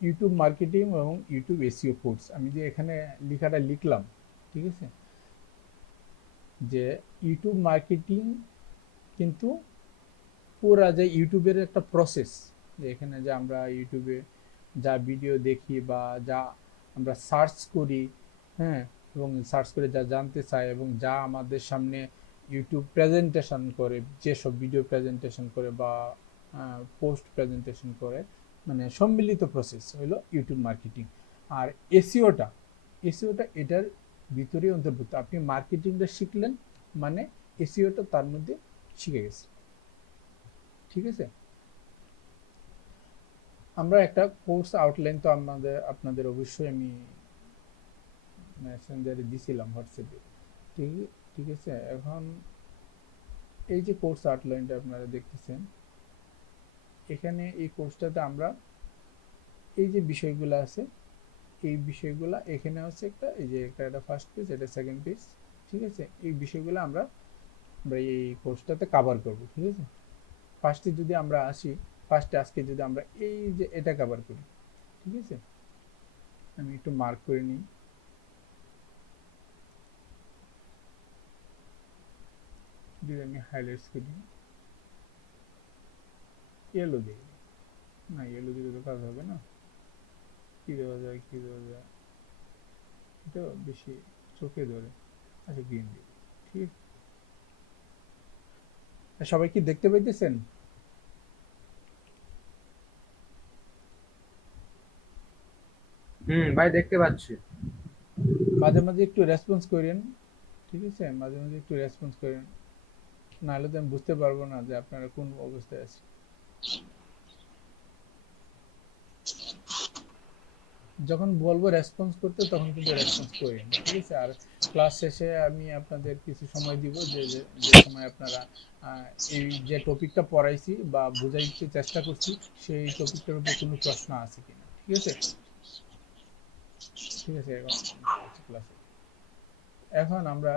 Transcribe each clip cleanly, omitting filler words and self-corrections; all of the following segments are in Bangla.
ইউটিউব মার্কেটিং এবং ইউটিউব এসইও কোর্স, আমি যে এখানে লেখাটা লিখলাম, ঠিক আছে, যে ইউটিউব মার্কেটিং কিন্তু পুরা যে ইউটিউবের একটা প্রসেস, যে এখানে যে আমরা ইউটিউবে যা ভিডিও দেখি বা যা আমরা সার্চ করি, হ্যাঁ, এবং সার্চ করে যা জানতে চাই এবং যা আমাদের সামনে ইউটিউব প্রেজেন্টেশন করে, যেসব ভিডিও প্রেজেন্টেশন করে বা পোস্ট প্রেজেন্টেশন করে, মানে সম্মিলিত প্রসেস হলো ইউটিউব মার্কেটিং। আর এসিওটা, এসিওটা এটার ভিতরে অন্তর্ভুক্ত। আপনি মার্কেটিংটা শিখলেন মানে এসিওটা তার মধ্যে শিখে গেছে, ঠিক আছে। আমরা একটা কোর্স আউটলাইন তো আমাদের আপনাদের অবশ্যই আমি মেসেঞ্জারে দিছিলাম, হোয়াটসঅ্যাপে, ঠিক, ঠিক আছে। এখন এই যে কোর্স আউটলাইনটা আপনারা দেখতেছেন, এখানে এই কোর্সটাতে আমরা এই যে বিষয়গুলো আছে, এই বিষয়গুলো এখানে হচ্ছে একটা, এই যে একটা ফার্স্ট পেজ, এটা সেকেন্ড পেজ, ঠিক আছে। এই বিষয়গুলো আমরা আমরা এই কোর্সটাতে কভার করব, ঠিক আছে। ফার্স্টে যদি আমরা আসি, ফার্স্টে আজকে যদি আমরা এই যে এটা কভার করি, ঠিক আছে, আমি একটু মার্ক করে নিই, যদি আমি হাইলাইটস করি, ইয়েলো দিই, না ইয়েলো দিলে তো কাজ হবে না, কি দেওয়া যায়, কি দেওয়া যায়, এটা বেশি চোখে ধরে, আচ্ছা গ্রিন দিই, ঠিক। সবাই কি দেখতে পাইতেছেন? ভাই দেখতে পাচ্ছি। মাঝে মাঝে একটু রেসপন্স করেন, ঠিক আছে, মাঝে মাঝে একটু রেসপন্স করেন, নাহলে তো আমি বুঝতে পারবো না যে আপনারা কোন অবস্থায় আছে। যখন বলবো রেসপন্স করতে তখন কিন্তু রেসপন্স করেন, ঠিক আছে। আর ক্লাস শেষে আমি আপনাদের কিছু সময় দিব, যে যে সময় আপনারা আহ, এই যে টপিকটা পড়াইছি বা বুঝাইতে চেষ্টা করছি, সেই টপিকটার উপর কোনো প্রশ্ন আছে কিনা, ঠিক আছে, ঠিক আছে। এখন ক্লাসে এখন আমরা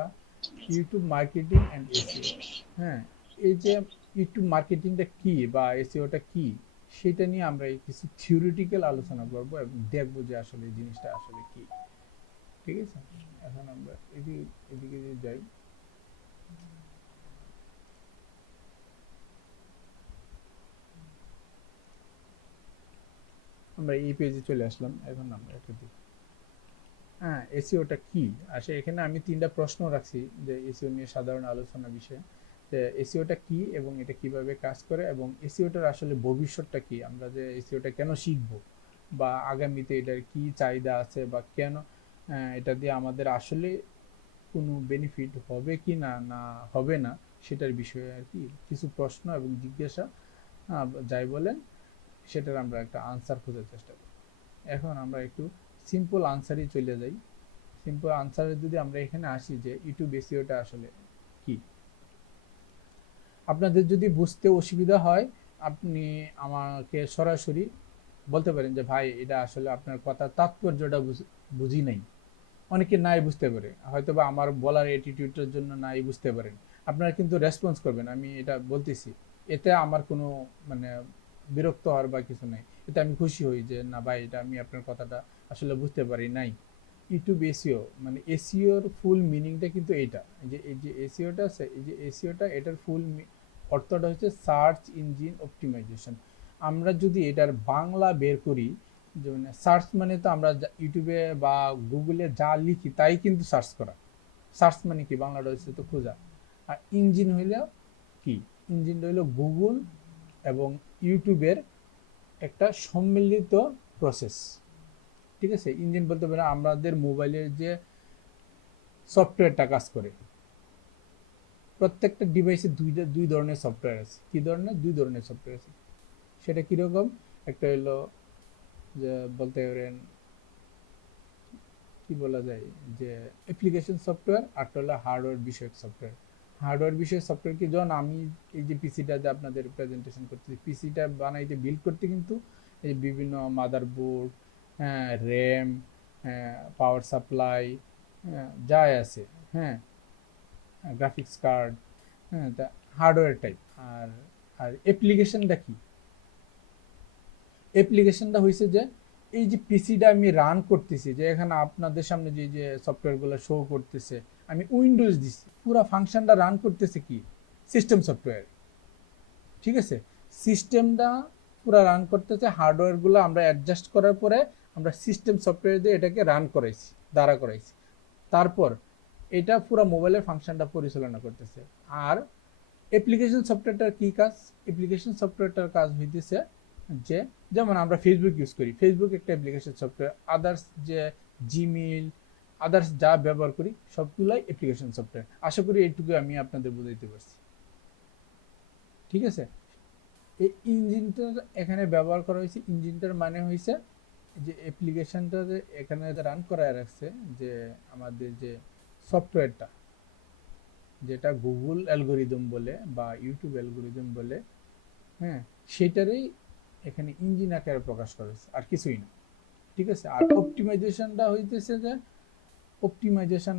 ইউটিউব মার্কেটিং অ্যান্ড এসইও, হ্যাঁ, এই যে ইউটিউব মার্কেটিংটা কি বা এসইওটা কি, সেটা নিয়ে আমরা এই কিছু থিওরিটিক্যাল আলোচনা করব এবং দেখব যে আসলে এই জিনিসটা আসলে কি, ঠিক আছে। এখন আমরা এদিকে এদিকে যদি যাই, আমরা এই পেজে চলে আসলাম। এখন আমরা একটা দেখি, হ্যাঁ, এসইওটা কি আসে। এখানে আমি তিনটা প্রশ্ন রাখছি যে এসইও নিয়ে সাধারণ আলোচনা বিষয়ে, যে এসইওটা কি এবং এটা কিভাবে কাজ করে এবং এসইওটার আসলে ভবিষ্যৎটা কি, আমরা যে এসইওটা কেন শিখবো বা আগামীতে এটার কি চাহিদা আছে বা কেন এটা দিয়ে আমাদের আসলে কোনো বেনিফিট হবে কি না না হবে না, সেটার বিষয়ে আর কি কিছু প্রশ্ন এবং জিজ্ঞাসা, যাই বলেন, সেটার আমরা একটা আনসার খোঁজার চেষ্টা করি। এখন আমরা একটু সিম্পল আনসারই চলে যাই। সিম্পল আনসারে যদি আমরা এখানে আসি যে ইউটিউব এসইওটা আসলে কি, আপনাদের যদি বুঝতে অসুবিধা হয় আপনি আমাকে সরাসরি বলতে পারেন যে ভাই এটা আসলে আপনার কথা তাৎপর্যটা বুঝি নাই। অনেকে নাই বুঝতে পারে, হয়তো বা আমার বলার অ্যাটিটিউডের জন্য নাই বুঝতে পারেন, আপনারা কিন্তু রেসপন্স করবেন, আমি এটা বলতেছি। এতে আমার কোনো মানে বিরক্ত হওয়ার বা কিছু নাই, এতে আমি খুশি হই যে না ভাই, এটা আমি আপনার কথাটা আসলে বুঝতে পারি নাই। ইউটিউব এসিও মানে এসিওর ফুল মিনিংটা কিন্তু এইটা, এই যে এসিওটা আছে, এই যে এসিওটা, এটার ফুল অর্থটা হচ্ছে সার্চ ইঞ্জিন অপটিমাইজেশন। আমরা যদি এটার বাংলা বের করি, যে মানে সার্চ মানে তো আমরা ইউটিউবে বা গুগলে যা লিখি তাই কিন্তু সার্চ করা। সার্চ মানে কি, বাংলাটা হচ্ছে তো খোঁজা। আর ইঞ্জিন হইল কি, ইঞ্জিনটা হইল গুগল এবং ইউটিউবের একটা সম্মিলিত প্রসেস, ঠিক আছে। ইঞ্জিন বলতে পারে আমাদের মোবাইলের যে সফটওয়্যারটা কাজ করে, প্রত্যেকটা ডিভাইসে দুই ধরনের সফটওয়্যার আছে। কি ধরনের? দুই ধরনের সফটওয়্যার আছে। সেটা কিরকম? একটা হলো যে বলতে পারেন কি বলা যায়, যে অ্যাপ্লিকেশন সফটওয়্যার, আর হলো হার্ডওয়্যার বিষয়ক সফটওয়্যার। হার্ডওয়্যার বিষয়ক সফটওয়্যার কি, যখন আমি এই যে পিসিটা যে আপনাদের প্রেজেন্টেশন করতেছি, পিসিটা বানাইতে বিল্ড করতে কিন্তু এই বিভিন্ন মাদারবোর্ড, হ্যাঁ, র্যাম, হ্যাঁ, পাওয়ার সাপ্লাই, হ্যাঁ, যাই আছে, হ্যাঁ, গ্রাফিক্স কার্ড, হ্যাঁ, তা হার্ডওয়্যার টাইপ। আর আর অ্যাপ্লিকেশনটা কি, অ্যাপ্লিকেশনটা হয়েছে যে এই যে পিসিটা আমি রান করতেছি, যে এখানে আপনাদের সামনে যে যে সফটওয়্যারগুলো শো করতেছে, আমি উইন্ডোজ দিছি, পুরো ফাংশনটা রান করতেছে কি সিস্টেম সফটওয়্যার। ঠিক আছে, সিস্টেমটা পুরো রান করতেছে, হার্ডওয়্যারগুলো আমরা অ্যাডজাস্ট করার পরে আমরা সিস্টেম সফটওয়্যার দিয়ে এটাকে রান করাইছি, দাঁড়া করাইছি। তারপর এটা পুরো মোবাইলের ফাংশনটা পরিচালনা করতেছে। আর অ্যাপ্লিকেশন সফটওয়্যারটার কি কাজ? অ্যাপ্লিকেশন সফটওয়্যারটার কাজ হইতেছে যে, যেমন আমরা ফেসবুক ইউজ করি, ফেসবুক একটা অ্যাপ্লিকেশন সফটওয়্যার, আদার্স যে জিমেইল, আদার্স যা ব্যবহার করি সবগুলাই অ্যাপ্লিকেশন সফটওয়্যার। আশা করি এইটুকু আমি আপনাদের বোঝাইতে পারছি। ঠিক আছে, এই ইঞ্জিনটার এখানে ব্যবহার করা হয়েছে, ইঞ্জিনটার মানে হয়েছে যে অ্যাপ্লিকেশনটা যে এখানে রান করায় রাখছে, যে আমাদের যে সফটওয়্যারটা, যেটা গুগল অ্যালগোরিদম বলে বা ইউটিউব অ্যালগোরিদম বলে, হ্যাঁ, সেটারই এখানে ইঞ্জিন আকারে প্রকাশ করেছে, আর কিছুই না। ঠিক আছে, আর অপটিমাইজেশনটা হইতেছে যে, অপটিমাইজেশন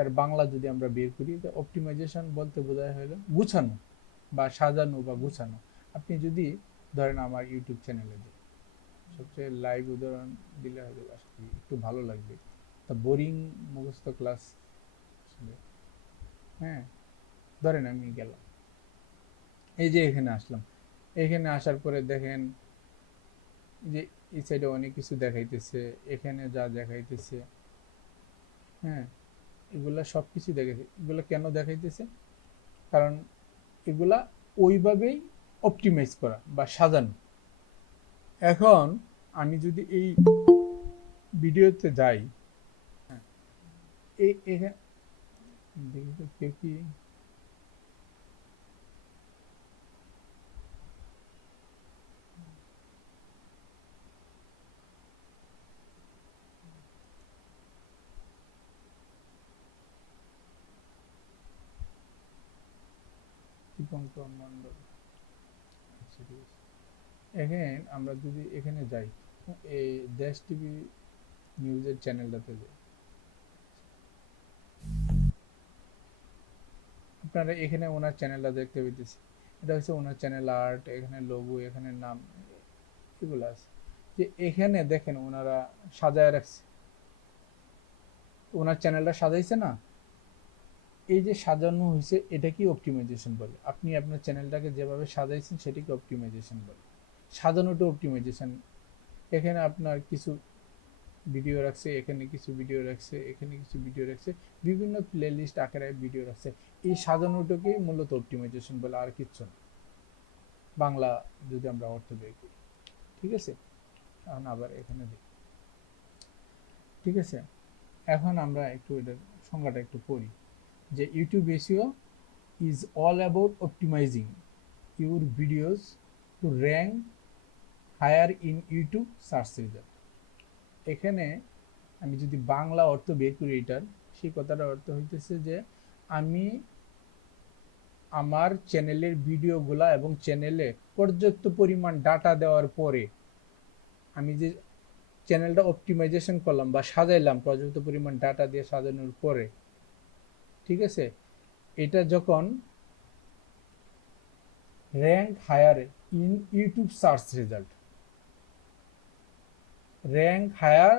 এর বাংলা যদি আমরা বের করি, অপটিমাইজেশন বলতে বোঝায় হলো গুছানো বা সাজানো বা গুছানো। আপনি যদি ধরেন আমার ইউটিউব চ্যানেলে যান, সবচেয়ে লাইভ উদাহরণ দিলে হয়তো একটু ভালো লাগবে, তা বোরিং মুখস্থ ক্লাস। হ্যাঁ, ধরেন আমি গেলাম, এই যে এখানে আসলাম, এখানে আসার পরে দেখেন যে এই সাইডে অনেক কিছু দেখাইতেছে, এখানে যা দেখাইতেছে, হ্যাঁ, এগুলা সব কিছু দেখাইছে। এগুলা কেন দেখাইতেছে? কারণ এগুলা ওইভাবেই অপটিমাইজ করা বা সাজানো। এখন আমি যদি এই ভিডিওতে যাই, হ্যাঁ, এই এখানে দেখি তো কেউ কি, দীপঙ্কর মন্ডল, আচ্ছা ঠিক আছে। এখানে আমরা যদি এখানে যাই, এই দেশ টিভি নিউজের চ্যানেলটাতে যাই, আপনারা এখানে ওনার চ্যানেলটা দেখতে পেতেছি। এটা হচ্ছে ওনার চ্যানেল আর্ট, এখানে লোগো, এখানে নাম, এগুলো আছে। যে এখানে দেখেন ওনারা সাজায় রাখছে, ওনার চ্যানেলটা সাজাইছে না, এই যে সাজানো হয়েছে এটা কি অপটিমাইজেশন বলে। আপনি আপনার চ্যানেলটাকে যেভাবে সাজাইছেন সেটাকে অপটিমাইজেশন বলে, সাজানোটা অপটিমাইজেশন। এখানে আপনার কিছু ভিডিও রাখছে, এখানে কিছু ভিডিও রাখছে, এখানে কিছু ভিডিও রাখছে, বিভিন্ন প্লে লিস্ট আকারে ভিডিও রাখছে, এই সাজানোটাকেই মূলত অপটিমাইজেশন বলে, আর কিচ্ছু না, বাংলা যদি আমরা অর্থ বের করি। ঠিক আছে, এখন আবার এখানে দেখি। ঠিক আছে, এখন আমরা একটু এটার সংজ্ঞাটা একটু পড়ি, যে YouTube SEO is all about optimizing your videos to rank higher in YouTube search result। এখানে আমি যদি বাংলা অর্থ বের করি এটার, সেই কথাটার অর্থ হইতেছে যে আমি আমার চ্যানেলের ভিডিওগুলা এবং চ্যানেলে পর্যাপ্ত পরিমাণ ডাটা দেওয়ার পরে, আমি যে চ্যানেলটা অপটিমাইজেশন করলাম বা সাজাইলাম পর্যাপ্ত পরিমাণ ডাটা দিয়ে সাজানোর পরে, ঠিক আছে, এটা যখন rank higher in YouTube search result, rank higher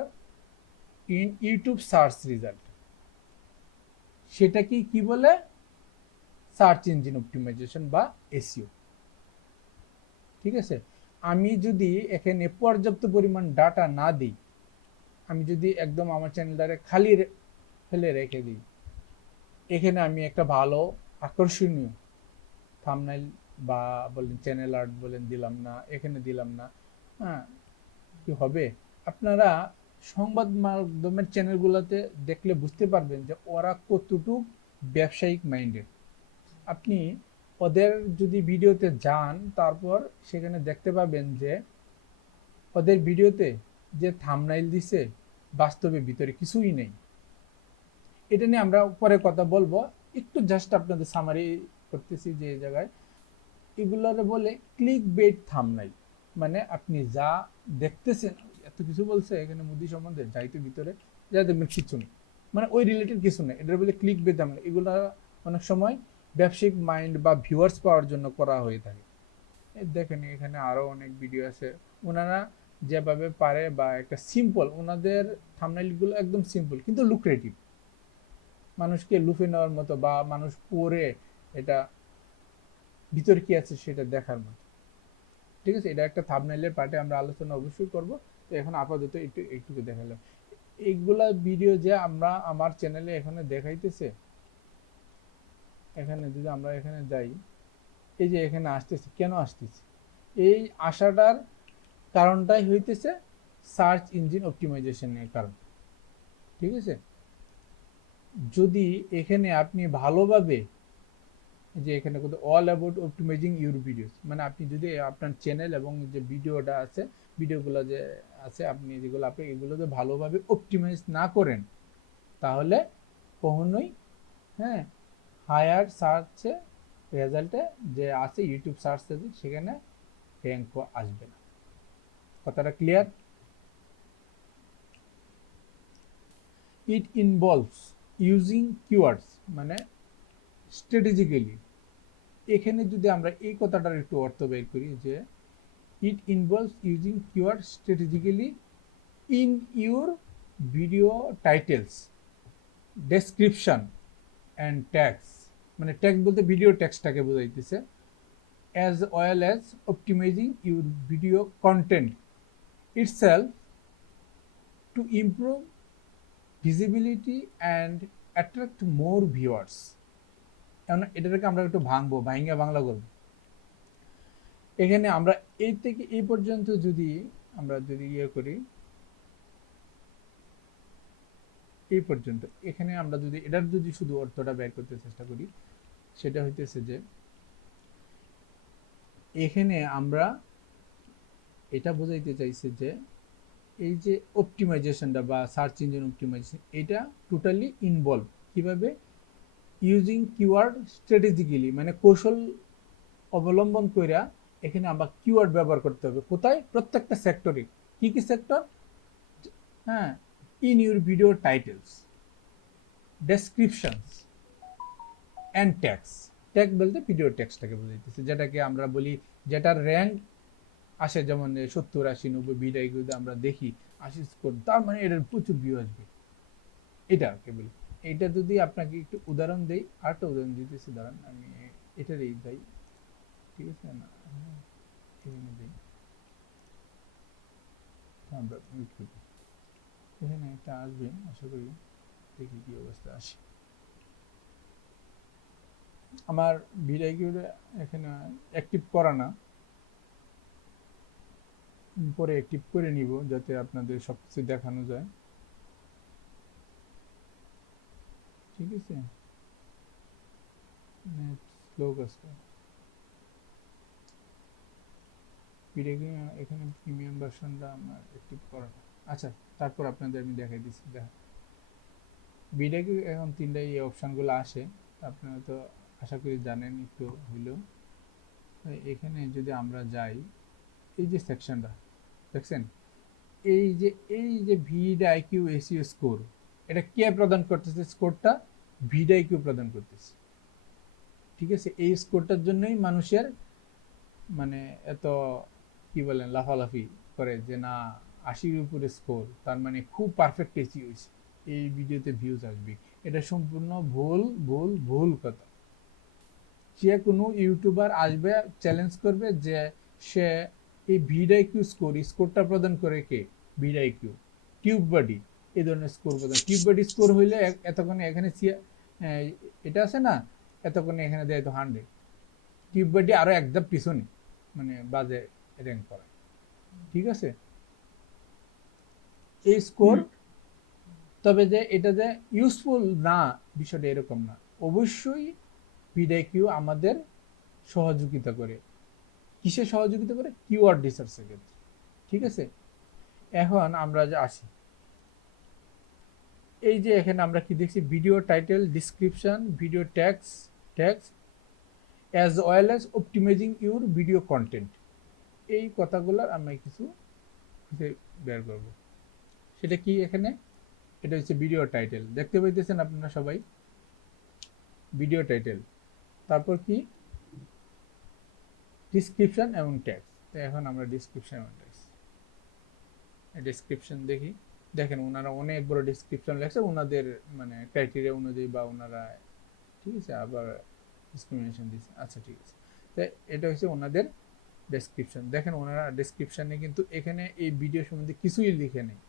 in YouTube search result, সেটা কি বলে? সার্চ ইঞ্জিন অপটিমাইজেশন বা এসইও। ঠিক আছে, আমি যদি এখানে পর্যাপ্ত পরিমাণ ডাটা না দিই, আমি যদি একদম আমার চ্যানেলটারে খালি ফেলে রেখে দিই, এখানে আমি একটা ভালো আকর্ষণীয় থাম্বনেইল বা বলেন চ্যানেল আর্ট বলেন দিলাম না, এখানে দিলাম না, হ্যাঁ, কি হবে? আপনারা সংবাদ মাধ্যমের চ্যানেলগুলোতে দেখলে বুঝতে পারবেন যে ওরা কতটুকু ব্যবসায়িক মাইন্ডেড। আপনি ওদের যদি ভিডিওতে যান, তারপর সেখানে দেখতে পাবেন যে ওদের ভিডিওতে যে থাম্বনেইল দিছে, বাস্তবে ভিতরে কিছুই নেই। এটা নিয়ে আমরা পরে কথা বলবো, একটু জাস্ট আপনাদের সামারি করতেছি যে এই জায়গায় এগুলোর বলে ক্লিক বেট থাম্বনেইল, মানে আপনি যা দেখতেছেন, এত কিছু বলছে এখানে মুদি সম্বন্ধে, যাইতে ভিতরে যা দেখবেন কিছু নেই, মানে ওই রিলেটেড কিছু নেই, এটা বলে ক্লিক বেট থাম্বনেইল। এগুলো অনেক সময় ব্যবসায়িক মাইন্ড বা ভিউয়ার্স পাওয়ার জন্য করা হয়ে থাকে। দেখেন এখানে আরো অনেক ভিডিও আছে, ওনারা যেভাবে পারে, বা একটা সিম্পল, ওনাদের থাম্বনেইলগুলো একদম সিম্পল কিন্তু লুক্রেটিভ, মানুষকে লুফে নেওয়ার মতো, বা মানুষ পড়ে এটা ভিতরে কি আছে সেটা দেখার মতো। ঠিক আছে, এটা একটা থাম্বনেইলের পার্টে আমরা আলোচনা অবশ্যই করব। তো এখন আপাতত একটু দেখালাম। এইগুলা ভিডিও যে আমরা আমার চ্যানেলে এখানে দেখাইতেছে, এখানে যদি আমরা এখানে যাই, এই যে এখানে আসতেছে, কেন আসতেছে? এই আসাটার কারণটাই হইতেছে সার্চ ইঞ্জিন অপটিমাইজেশনের কারণ। ঠিক আছে, যদি এখানে আপনি ভালোভাবে, যে এখানে কিন্তু all about optimising your videos, মানে আপনি যদি আপনার চ্যানেল এবং যে ভিডিওটা আছে, ভিডিওগুলো যে আছে আপনি যেগুলো আপনি এগুলোকে ভালোভাবে অপটিমাইজ না করেন, তাহলে কখনোই, হ্যাঁ, হায়ার সার্চে রেজাল্টে যে আছে ইউটিউব সার্চে সেখানে র্যাঙ্ক আসবে না। কথাটা ক্লিয়ার? ইট ইনভলভস ইউজিং কিওয়ার্ডস, মানে স্ট্র্যাটেজিক্যালি। এখানে যদি আমরা এই কথাটার একটু অর্থ বের করি, যে ইট involves using keyword strategically in your video titles, description and tags, মানে ট্যাগ বলতে video ট্যাক্সটাকে বোঝাইতেছে, as well as optimizing your video content itself to improve visibility and attract more viewers. এখন এটাকে আমরা একটু ভাঙবো, ভাঙা বাংলা করবো। এখানে আমরা এই থেকে এই পর্যন্ত যদি আমরা যদি ইয়ে করি, এই পর্যন্ত এখানে আমরা যদি এটার যদি শুধু অর্থটা বের করতে চেষ্টা করি, সেটা হইতেছে যে এখানে আমরা এটা বোঝাইতে চাইছে যে এই যে অপটিমাইজেশনটা বা সার্চ ইঞ্জিন অপটিমাইজেশন, এটা টোটালি ইনভলভ কিভাবে, ইউজিং কিওয়ার্ড স্ট্র্যাটেজিক্যালি, মানে কৌশল অবলম্বন কইরা এখানে আমরা কিওয়ার্ড ব্যবহার করতে হবে। কোথায়? প্রত্যেকটা সেক্টরে। কি কি সেক্টর? হ্যাঁ, in your video titles, descriptions and tags. Tag বলতে ভিডিও ট্যাক্সটাকে বোঝাইতেছে, যেটাকে আমরা বলি, যেটার র্যাঙ্ক আসে, যেমন 70, 80, 90 ভিডিওগুলো আমরা দেখি 80 স্কোর, তার মানে এটার প্রচুর ভিউ আসবে, এটা কে বলি। এটা যদি আপনাকে একটু উদাহরণ দেই, আরেকটা উদাহরণ দিতেছি, দাঁড়ান আমি এটারই দেই। ঠিক আছে না, এখানে দেই, আমরা মিউট করি, এখানে একটা আসবে আশা করি, দেখি কি অবস্থা আসে। আমার ভিডিও এখানে অ্যাক্টিভ করা না, পরে অ্যাক্টিভ করে নিব যাতে আপনাদের সবকিছু দেখানো যায়। ঠিক আছে, নেট স্লো কাজ করে। ভিডিও এখানে প্রিমিয়াম ভার্সনটা আমার অ্যাক্টিভ করা না। আচ্ছা, তারপর আপনাদের আমি দেখাই দিচ্ছি। ভিডিও এখন তিনটাই এই অপশানগুলো আসে, আপনারা তো আশা করি জানেন একটু হইলেও। এখানে যদি আমরা যাই, এই যে সেকশনটা দেখছেন, এই যে ভিডিআইকিউ এসইও স্কোর, এটা কে প্রদান করতেছে? স্কোরটা ভিডিআইকিউ প্রদান করতেছে। ঠিক আছে, এই স্কোরটার জন্যই মানুষের মানে এত কি বলেন লাফালাফি করে, যে না 80-র উপরে স্কোর, তার মানে খুব পারফেক্ট এসইও হয়েছে, এই ভিডিওতে ভিউজ আসবে। এটা সম্পূর্ণ ভুল ভুল ভুল কথা। যে কোনো ইউটিউবার আসবে, চ্যালেঞ্জ করবে যে সে এই ভিডিআইকিউ স্কোরটা প্রদান করে কে? ভিডিআইকিউ, টিউববাডি এই ধরনের স্কোর প্রদান। টিউববাডি স্কোর হইলে এতক্ষণে এখানে এটা আছে না, এতক্ষণে এখানে দেয় তো 100, টিউববাডি আরো একদম পিছনে, মানে বাজে র্যাঙ্ক করে। ঠিক আছে, এই স্কোর, তবে যে এটা যে ইউজফুল না, বিষয়টা এরকম না। অবশ্যই ভিডিআইকিউ আমাদের সহযোগিতা করে। কিসে সহযোগিতা করে? কিওয়ার্ড রিসার্চের ক্ষেত্রে। ঠিক আছে, এখন আমরা যে আসি, এই যে এখানে আমরা কি দেখছি, video title, description, video tags as well as optimising your video content. এই কথাগুলোর আমরা কিছু বের করব। সেটা কি? এখানে এটা হচ্ছে ভিডিও টাইটেল, দেখতে পাইতেছেন আপনারা সবাই, ভিডিও টাইটেল। তারপর কি? ডিসক্রিপশন এবং ট্যাগস। তো এখন আমরা ডিসক্রিপশন এবং ট্যাগস, ডেসক্রিপশন দেখি, দেখেন ওনারা অনেক বড় ডেসক্রিপশন লেখছে ওনাদের মানে ক্রাইটেরিয়া অনুযায়ী বা ওনারা, ঠিক আছে, আবার ডিসক্রিমিনেশন দিচ্ছে। আচ্ছা ঠিক আছে, তো এটা হচ্ছে ওনাদের ডেসক্রিপশন। দেখেন ওনারা ডেসক্রিপশনে কিন্তু এখানে এই ভিডিও সম্বন্ধে কিছুই লিখে নেই।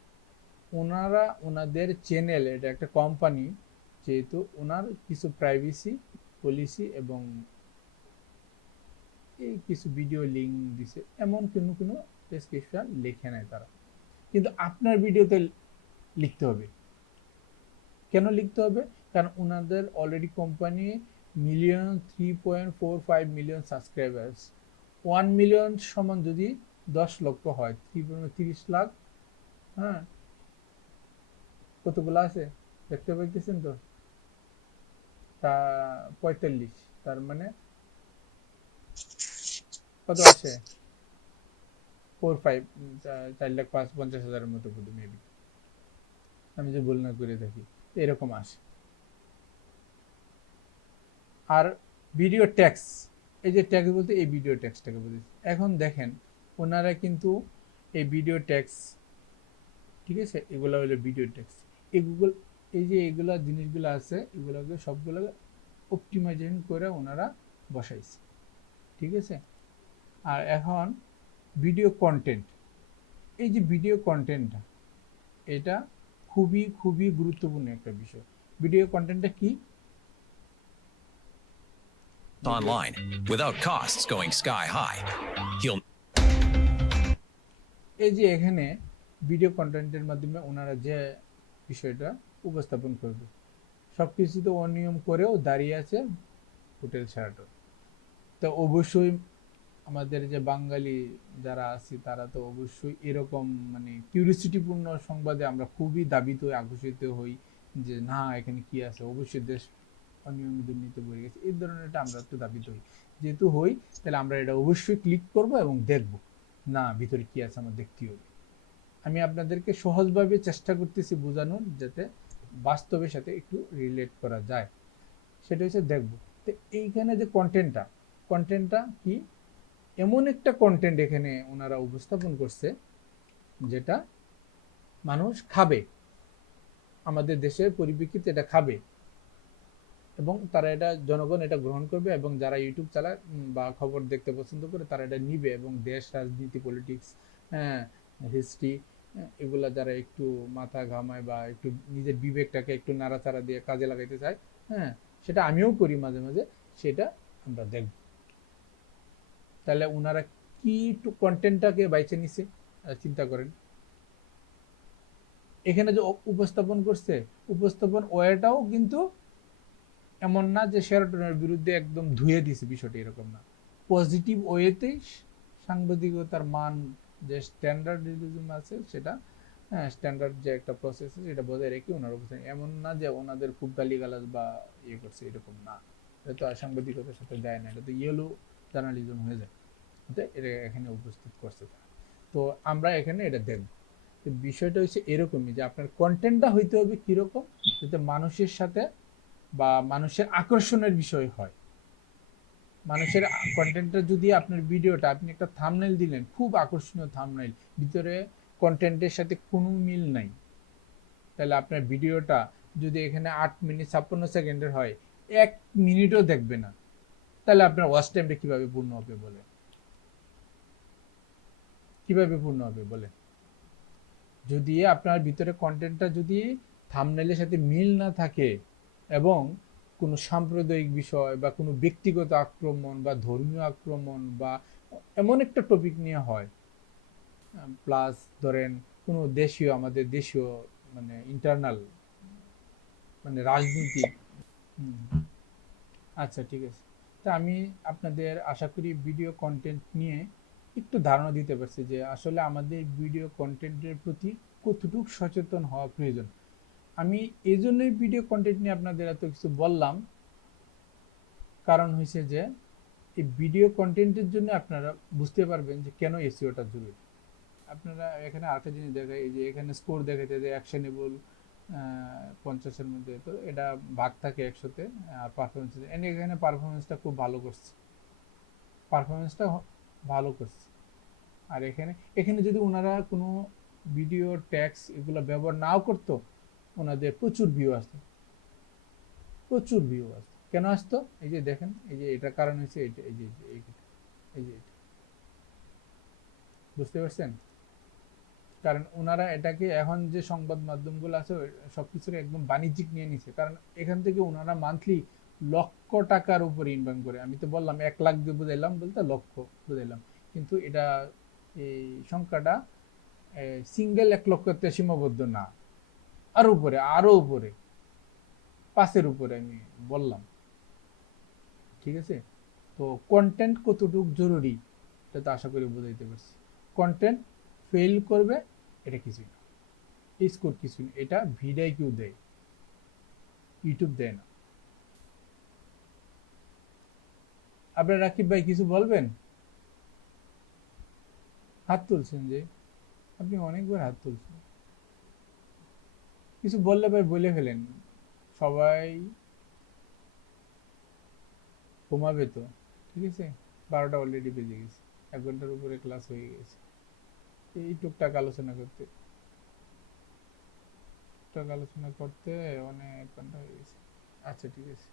ওনারা ওনাদের চ্যানেল, এটা একটা কোম্পানি, যেহেতু ওনার কিছু প্রাইভেসি পলিসি এবং এই কিছু ভিডিও লিঙ্ক দিছে, এমন কোনো কোনো ডেসক্রিপশন লেখে নেয় তারা। কিন্তু আপনার ভিডিওতে লিখতে হবে। কেন লিখতে হবে? কারণ ওনাদের already company million 3.45 million subscribers. 1 million সমান যদি 10 লক্ষ হয়, 30 লাখ, হ্যাঁ, কতগুলো আছে দেখতে পাইতেছেন তো, তা 45, তার মানে কত আসে, 4-5, 4,50,000-50,000 মতো বোধ মেবি, আমি যে ভুল না করে থাকি, এরকম আসে। আর ভিডিও ট্যাক্স, এই যে ট্যাক্স বলতে এই ভিডিও ট্যাক্সটাকে বলতেছি। এখন দেখেন ওনারা কিন্তু এই ভিডিও ট্যাক্স, ঠিক আছে, এগুলো হলো ভিডিও ট্যাক্স, এই গুগল, এই যে এগুলা জিনিসগুলো আছে এগুলোকে সবগুলো অপটিমাইজেশন করে ওনারা বসাইছে, ঠিক আছে। আর এখন ভিডিও কন্টেন্ট, এই যে ভিডিও কন্টেন্টটা, এটা খুবই খুবই গুরুত্বপূর্ণ একটা বিষয়। ভিডিও কন্টেন্টটা কি? Online without costs going sky high. He'll এই যে এখানে ভিডিও কন্টেন্টের মাধ্যমে ওনারা যে বিষয়টা উপস্থাপন করবে, সবকিছু তো অনিয়ম করেও দাঁড়িয়ে আছে হোটেল শেরাটন। তো অবশ্যই আমাদের যে বাঙালি যারা আছি তারা তো অবশ্যই এরকম মানে কিউরিসিটিপূর্ণ সংবাদে আমরা খুবই দাবিত আকর্ষিত হই, যে না এখানে কি আছে, অবশ্যই দেশ অনিয়ম দুর্নীতি বেড়ে গেছে, এই ধরনের এটা আমরা একটু দাবিত হই। যেহেতু হই, তাহলে আমরা এটা অবশ্যই ক্লিক করব এবং দেখব, না ভিতরে কি আছে আমার দেখতে হবে। আমি আপনাদেরকে সহজভাবে চেষ্টা করতেছি বোঝানোর, যাতে বাস্তবের সাথে একটু রিলেট করা যায়, সেটা হচ্ছে দেখব। তো এইখানে যে কন্টেন্টটা, কন্টেন্টটা কি, এমন একটা কন্টেন্ট এখানে ওনারা উপস্থাপন করছে যেটা মানুষ খাবে, আমাদের দেশের পরিপ্রেক্ষিতে এটা খাবে, এবং তারা এটা, জনগণ এটা গ্রহণ করবে, এবং যারা ইউটিউব চালায় বা খবর দেখতে পছন্দ করে তারা এটা নিবে, এবং দেশ রাজনীতি পলিটিক্স, হ্যাঁ, হিস্ট্রি, এগুলা যারা একটু মাথা ঘামায় বা একটু নিজের বিবেকটাকে একটু নাড়াচাড়া দিয়ে কাজে লাগাইতে চায়, হ্যাঁ, সেটা আমিও করি মাঝে মাঝে, সেটা আমরা দেখব। তাহলে ওনারা কি কন্টেন্টটাকে বাইছে নিছে চিন্তা করেন। এখানে যে উপস্থাপন করছে, উপস্থাপন ওয়েটাও কিন্তু এমন না যে শেরাটনের বিরুদ্ধে একদম ধুয়ে দিছে, বিষয়টা এরকম না। পজিটিভ ওয়েতেই সাংবাদিকতার মান, যে স্ট্যান্ডার্ডিজম আছে সেটা, হ্যাঁ, স্ট্যান্ডার্ড যে একটা প্রসেস আছে সেটা বজায় রেখে ওনারা বলছেন, এমন না যে ওনাদের খুব গালিগালাজ বা ইয়ে করছে, এরকম না। এটা তো সাংবাদিকতার সাথে যায় না, এটা তো ইয়েলো জার্নালিজম হয়ে যায়। এটা এখানে উপস্থিত করছে তারা। তো আমরা এখানে এটা দেখব। তো বিষয়টা হচ্ছে এরকমই, যে আপনার কন্টেন্টটা হইতে হবে কিরকম, যাতে মানুষের সাথে বা মানুষের আকর্ষণের বিষয় হয়। মানুষের কন্টেন্টটা যদি, আপনার ভিডিওটা আপনি একটা থাম্বনেইল দিলেন, খুব আকর্ষণীয় থাম্বনেইল, ভিতরে কন্টেন্টের সাথে কোনো মিল নাই, তাহলে আপনার ভিডিওটা যদি এখানে 8 মিনিট 56 সেকেন্ডের হয়, 1 মিনিটও দেখবে না, তাহলে আপনার ওয়াচ টাইমটা কিভাবে পূর্ণ হবে বলে, কিভাবে পূর্ণ হবে বলে? যদি আপনার ভিতরে কন্টেন্টটা যদি থাম্বনেইলের সাথে মিল না থাকে, এবং কোনো সাম্প্রদায়িক বিষয় বা কোনো ব্যক্তিগত আক্রমণ বা ধর্মীয় আক্রমণ বা এমন একটা টপিক নিয়ে হয়, প্লাস ধরেন কোনো দেশীয়, আমাদের দেশীয় মানে ইন্টারনাল মানে রাজনীতিক, হুম, আচ্ছা ঠিক আছে। তা আমি আপনাদের আশা করি ভিডিও কন্টেন্ট নিয়ে একটু ধারণা দিতে পারছি, যে আসলে আমাদের ভিডিও কন্টেন্টের প্রতি কতটুকু সচেতন হওয়া প্রয়োজন। আমি এই জন্যই ভিডিও কন্টেন্ট নিয়ে আপনাদের এত কিছু বললাম, কারণ হয়েছে যে এই ভিডিও কন্টেন্টের জন্য আপনারা বুঝতে পারবেন যে কেন এসইওটা জরুরি। আপনারা এখানে আরেকটা জিনিস দেখে, এই যে এখানে স্কোর দেখাতে যে অ্যাকশনেবল 50-এর মধ্যে, তো এটা ভাগ থাকে 100-তে, আর পারফরমেন্স, এখানে পারফরমেন্সটা খুব ভালো করছে, পারফরমেন্সটা ভালো করছে। আর এখানে এখানে যদি ওনারা কোনো ভিডিও ট্যাক্স এগুলো ব্যবহার নাও করতো, ওনাদের প্রচুর ভিউ আসতো, প্রচুর ভিউ আসতো। কেন আসতো? এই যে দেখেন, এই যে এটার কারণ হচ্ছে এটা, এই যে এই যে এটা। বুঝতে পারছেন? কারণ ওনারা এটাকে এখন যে সংবাদ মাধ্যমগুলো আছে সবকিছুর একদম বাণিজ্যিক নিয়ে নিছে, কারণ এখান থেকে ওনারা মান্থলি লক্ষ টাকার উপরে ইনকাম করে। আমি তো বললাম 1 লাখ দিয়ে বুঝাইলাম, বলতে লক্ষ বুঝাইলাম, কিন্তু এটা এই সংখ্যাটা সিঙ্গেল 1 লক্ষতে সীমাবদ্ধ না, আরো উপরে, আরো উপরে, 5-এর উপরে আমি বললাম। ঠিক আছে? তো কন্টেন্ট কতটুকু জরুরি এটা তো আশা করি বুঝাইতে পারছি। কন্টেন্ট ফেল করবে এটা কিছুই না, স্কোর কিছু না, এটা ভিডিও কিউ দেয়, ইউটিউব দেয় না। আপনার রাকিব ভাই কিছু বলবেন? হাত তুলছেন যে, আপনি অনেকবার হাত তুলছেন, কিছু বললে ভাই বলে ফেলেন, সবাই ঘুমাবে তো। ঠিক আছে, 12টা অলরেডি বেজে গেছে, 1 ঘন্টার উপরে ক্লাস হয়ে গেছে। এই টুকটাক আলোচনা করতে, টুকটাক আলোচনা করতে অনেক ঘন্টা হয়ে গেছে। আচ্ছা ঠিক আছে।